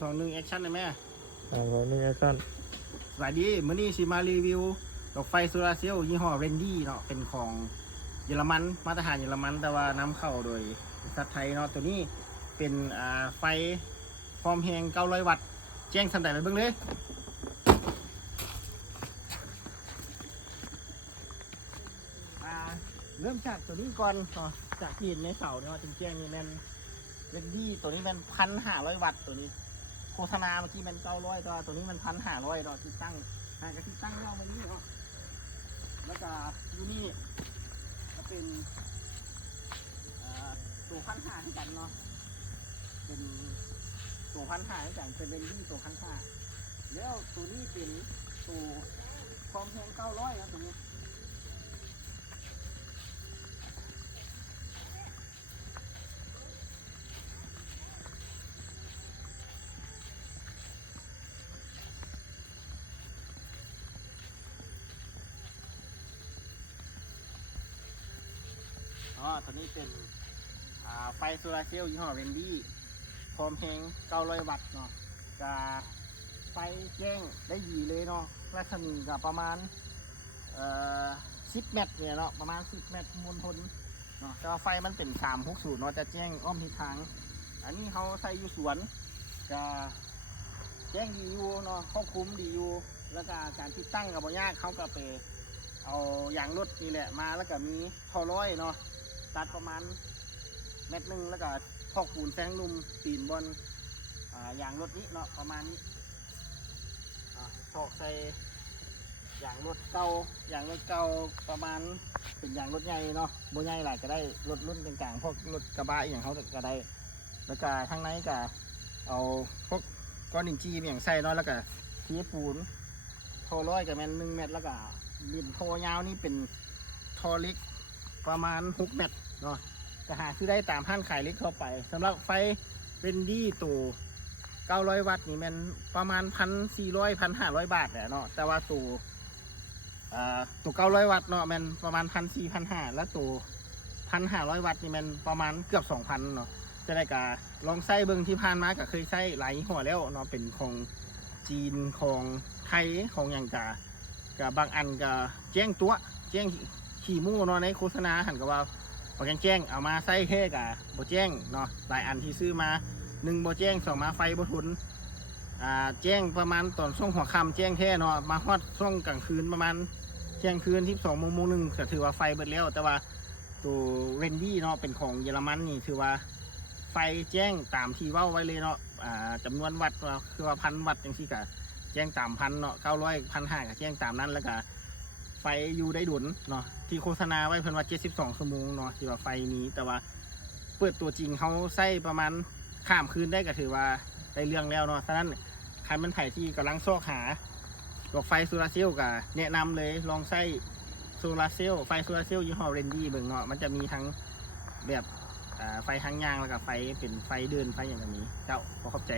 2-1แอคชั่นเลยแม่1 แอคชั่นสวัสดีมื้อนี้สิมารีวิวดอกไฟโซลาร์เซลล์ยี่ห้อเรนดี้เนาะเป็นของเยอรมันมาตรฐานเยอรมันแต่ว่านำเข้าโดยบริษัทไทยเนาะตัวนี้เป็นไฟความแรง900 วัตต์แจ้งสันใดไปเบิ่งเลยเริ่มจากตัวนี้ก่อนเนาะจากที่เห็นในเสาเนาะถึงแจ้งนี่แม่นเรนดี้ตัวนี้แม่น1,500 วัตต์ตัวนี้โฆษณาเมื่อกี้มัน900ตัวนี้มัน1,500เนาะที่ตั้งกับที่ตั้งเรามานี้เนาะแล้วก็อยู่นี่ก็เป็นตัว1,500ให้กันเนาะเป็นตัว1,500ให้กันเป็นเรนดี้ตัว1,500แล้วตัวนี้เป็นตัวความแรง900นะตัวนี้ตัวนี้เป็นไฟโซลาร์เซลล์ยี่ห้อเรนดี้ความแรง900 วัตต์เนาะจะไฟแจ้งได้ดีเลยเนาะรัศมีกับประมาณ10 เมตรเนี่ยเนาะประมาณ10 เมตรมวลทนเนาะแต่ว่าไฟมันเป็น360เนาะจะแจ้งอ้อมทิศทางอันนี้เขาใส่อยู่สวนจะแจ้งดีอยู่เนาะควบคุมดีอยู่แล้วก็การติดตั้งกับบยากเขาก็ไปเอายางรถนี่แหละมาแล้วก็มีท่อร้อยเนาะตัดประมาณ1 เมตรแล้วก็พอกปูนแซงนุ่มตีนบนยางรถนี้เนาะประมาณนี้พอกใส่ยางรถเก่ประมาณเป็นยางรถใหญ่เนาะโบใหญ่หลายก็ได้รถรุ่นกลางๆพวกรถกระบะอย่างเขาก็ได้แล้วก็ข้างในก็เอาพวกก้อนหินจีอย่างใส่เนาะแล้วก็เทปูนท่อร้อยกับแมน1 เมตรแล้วก็ลิ้นท่อยาวนี่เป็นท่อเล็กประมาณ6 เมตรเนาะจะหาซื้อได้ตามห้างขายเล็กเข้าไปสำหรับไฟเรนดี้ตัว900 วัตต์นี่มันประมาณ1,400-1,500 บาทแหละเนาะแต่ว่าตัว900 วัตต์เนาะมันประมาณ1,400-1,500แล้วตัว1,500 วัตต์นี่มันประมาณเกือบ 2,000เนาะจะได้กะลองใส่เบิ้งที่ผ่านมาก็เคยใช้หลายยี่ห้อแล้วเนาะเป็นของจีนของไทยของอย่างกับบางอันก็แจ้งตัวแจ้งขี่มู่เนาะในโฆษณาหันกับว่าพอแจ้งเอามาใส่แค่กับโบแจ้งเนาะหลายอันที่ซื้อมา1โบแจ้ง2มาไฟโบทุนแจ้งประมาณตอนช่วงหัวค่ำแจ้งแค่เนาะมาฮอดช่วงกลางคืนประมาณเที่ยงคืน12 โมงก็ถือว่าไฟเบิดแล้วแต่ว่าตัวเรนดี้เนาะเป็นของเยอรมันนี่ถือว่าไฟแจ้งตามที่เว้าไว้เลยเนาะจำนวนวัตต์คือว่า1,000 วัตต์อย่างที่กะแจ้งตามพันเนาะ900 1,500ก็แจ้งตามนั้นแล้วก็ไฟอยู่ได้ดุนเนาะที่โฆษณาไว้เพิ่นว่า72 ชั่วโมงเนาะที่ว่าไฟนี้แต่ว่าเปิดตัวจริงเขาใส่ประมาณข้ามคืนได้ก็ถือว่าได้เรื่องแล้วเนาะฉะนั้นใครมันไผ่ที่กำลังซอกหาดอกไฟโซลาร์เซลล์ก็แนะนำเลยลองใส่โซลาร์เซลล์ไฟโซลาร์เซลล์ยี่ห้อเรนดี้เบิ่งเนาะมันจะมีทั้งแบบไฟทางยางแล้วก็ไฟเป็นไฟเดินไฟอย่างนี้เจ้าขอขอบใจ